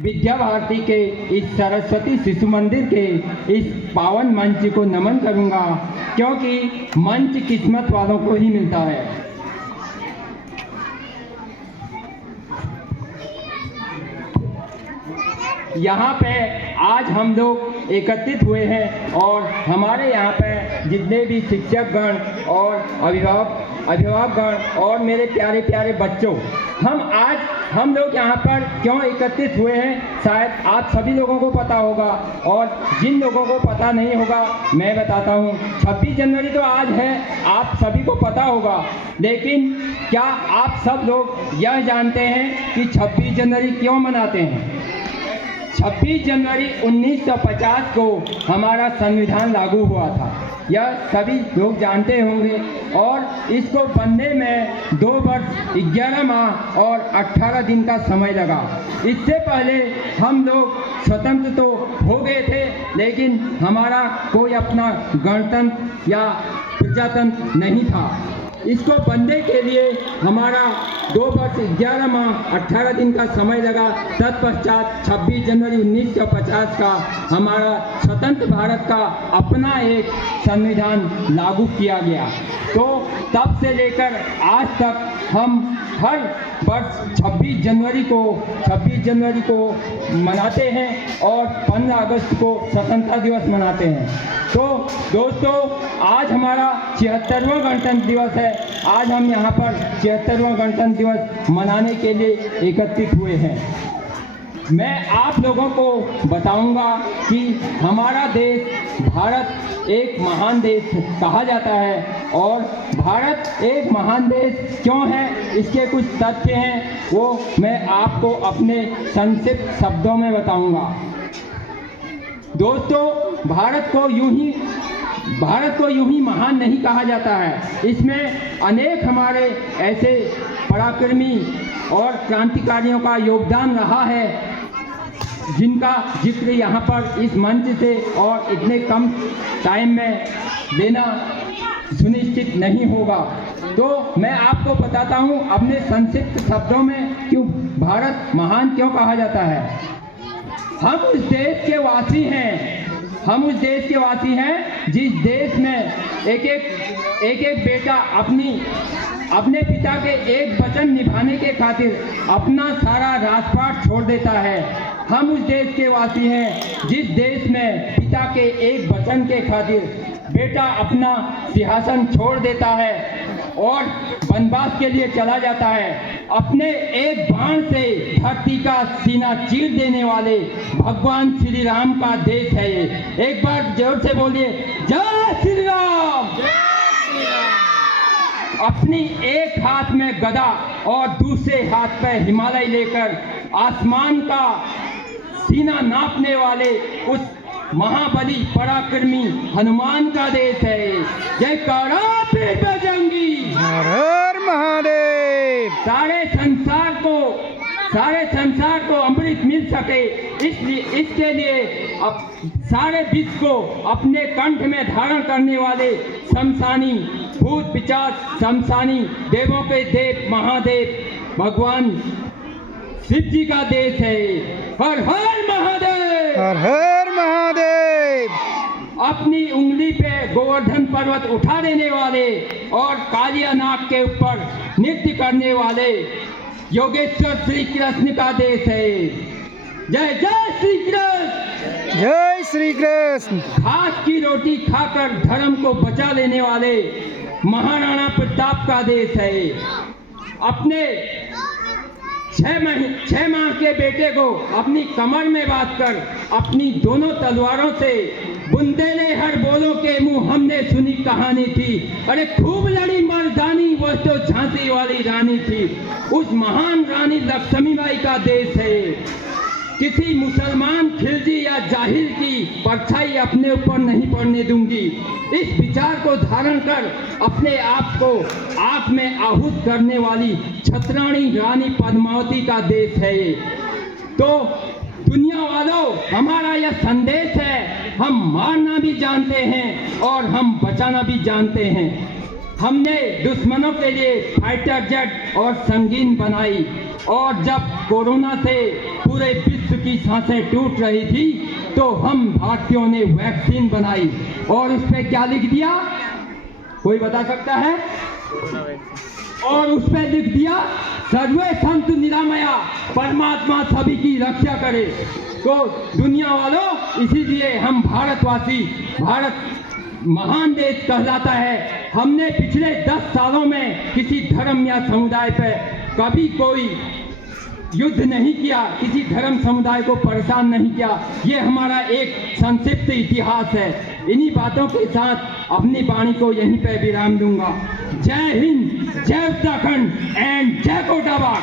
विद्या भारती के इस सरस्वती शिशु मंदिर के इस पावन मंच को नमन करूंगा, क्योंकि मंच किस्मत वालों को ही मिलता है। यहाँ पे आज हम लोग एकत्रित हुए हैं और हमारे यहाँ पे जितने भी शिक्षक गण और अभिभावकगण और मेरे प्यारे प्यारे बच्चों, हम लोग यहाँ पर क्यों एकत्रित हुए हैं शायद आप सभी लोगों को पता होगा, और जिन लोगों को पता नहीं होगा मैं बताता हूँ। 26 जनवरी तो आज है, आप सभी को पता होगा, लेकिन क्या आप सब लोग यह जानते हैं कि 26 जनवरी क्यों मनाते हैं? 26 जनवरी 1950 को हमारा संविधान लागू हुआ था, यह सभी लोग जानते होंगे, और इसको बनने में 2 वर्ष 11 माह और 18 दिन का समय लगा। इससे पहले हम लोग स्वतंत्र तो हो गए थे, लेकिन हमारा कोई अपना गणतंत्र या प्रजातंत्र नहीं था। इसको बनने के लिए हमारा 2 वर्ष 11 माह 18 दिन का समय लगा। तत्पश्चात 26 जनवरी 1950 का हमारा स्वतंत्र भारत का अपना एक संविधान लागू किया गया। तो तब से लेकर आज तक हम हर वर्ष 26 जनवरी को मनाते हैं और 15 अगस्त को स्वतंत्रता दिवस मनाते हैं। तो दोस्तों, आज हमारा 76वां गणतंत्र दिवस है। आज हम यहाँ पर 76वां गणतंत्र दिवस मनाने के लिए एकत्रित हुए हैं। मैं आप लोगों को बताऊंगा कि हमारा देश भारत एक महान देश कहा जाता है, और भारत एक महान देश क्यों है, इसके कुछ तथ्य हैं, वो मैं आपको अपने संक्षिप्त शब्दों में बताऊंगा। दोस्तों, भारत को यूं ही महान नहीं कहा जाता है। इसमें अनेक हमारे ऐसे पराक्रमी और क्रांतिकारियों का योगदान रहा है, जिनका जिक्र यहाँ पर इस मंच से और इतने कम टाइम में देना सुनिश्चित नहीं होगा। तो मैं आपको बताता हूँ अपने संक्षिप्त शब्दों में क्यों भारत महान क्यों कहा जाता है। हम उस देश के वासी हैं जिस देश में एक एक बेटा अपने पिता के एक वचन निभाने के खातिर अपना सारा राजपाट छोड़ देता है। हम उस देश के वासी हैं जिस देश में पिता के एक वचन के खातिर बेटा अपना सिंहासन छोड़ देता है और वनवास के लिए चला जाता है। अपने एक बाण से धरती का सीना चीर देने वाले भगवान श्री राम का देश है ये। एक बार जोर से बोलिए, जय श्री राम। अपनी एक हाथ में गदा और दूसरे हाथ पे हिमालय लेकर आसमान का सीना नापने वाले उस महाबली पराक्रमी हनुमान का देश है। जयकारा बजरंगी, हर हर महादेव। सारे संसार को अमृत मिल सके, इसके लिए अब सारे विश्व को अपने कंठ में धारण करने वाले शमशानी भूत पिशाच शमशानी देवों के देव महादेव भगवान शिव जी का देश है। हर हर महादेव, हर हर महादेव। अपनी उंगली पे गोवर्धन पर्वत उठा देने वाले और कालिया नाग के ऊपर नृत्य करने वाले योगेश्वर श्री कृष्ण का देश है। जय जय श्री कृष्ण, जय श्री कृष्ण। घास की रोटी खाकर धर्म को बचा लेने वाले महाराणा प्रताप का देश है। अपने 6 माह के बेटे को अपनी कमर में बांधकर अपनी दोनों तलवारों से बुंदेले हर बोलों के मुंह हमने सुनी कहानी थी। अरे खूब लड़ी मर्दानी, वह तो झांसी वाली रानी थी। उस महान रानी लक्ष्मीबाई का देश है। किसी मुसलमान खिलजी या जाहिल की परछाई अपने ऊपर नहीं पड़ने दूंगी। इस विचार को धारण कर अपने आप को आग में आहूत करने वाली छत्राणी रानी पद्मावती का देश है ये। तो दुनिया वालों, हमारा यह संदेश है, हम मारना भी जानते हैं और हम बचाना भी जानते हैं। हमने दुश्मनों के लिए फाइटर जेट और संगीन बनाई, और जब कोरोना से पूरे विश्व की सांसें टूट रही थी तो हम भारतीयों ने वैक्सीन बनाई और उस पर क्या लिख दिया, कोई बता सकता है? और उस पर लिख दिया सर्वे संत निरामया, परमात्मा सभी की रक्षा करे। तो दुनिया वालों, इसीलिए हम भारतवासी, भारत महान देश कहलाता है। हमने पिछले 10 सालों में किसी धर्म या समुदाय पर कभी कोई युद्ध नहीं किया, किसी धर्म समुदाय को परेशान नहीं किया। ये हमारा एक संक्षिप्त इतिहास है। इन्हीं बातों के साथ अपनी वाणी को यहीं पर विराम दूंगा। जय हिंद, जय उत्तराखंड एंड जय कोटाबा।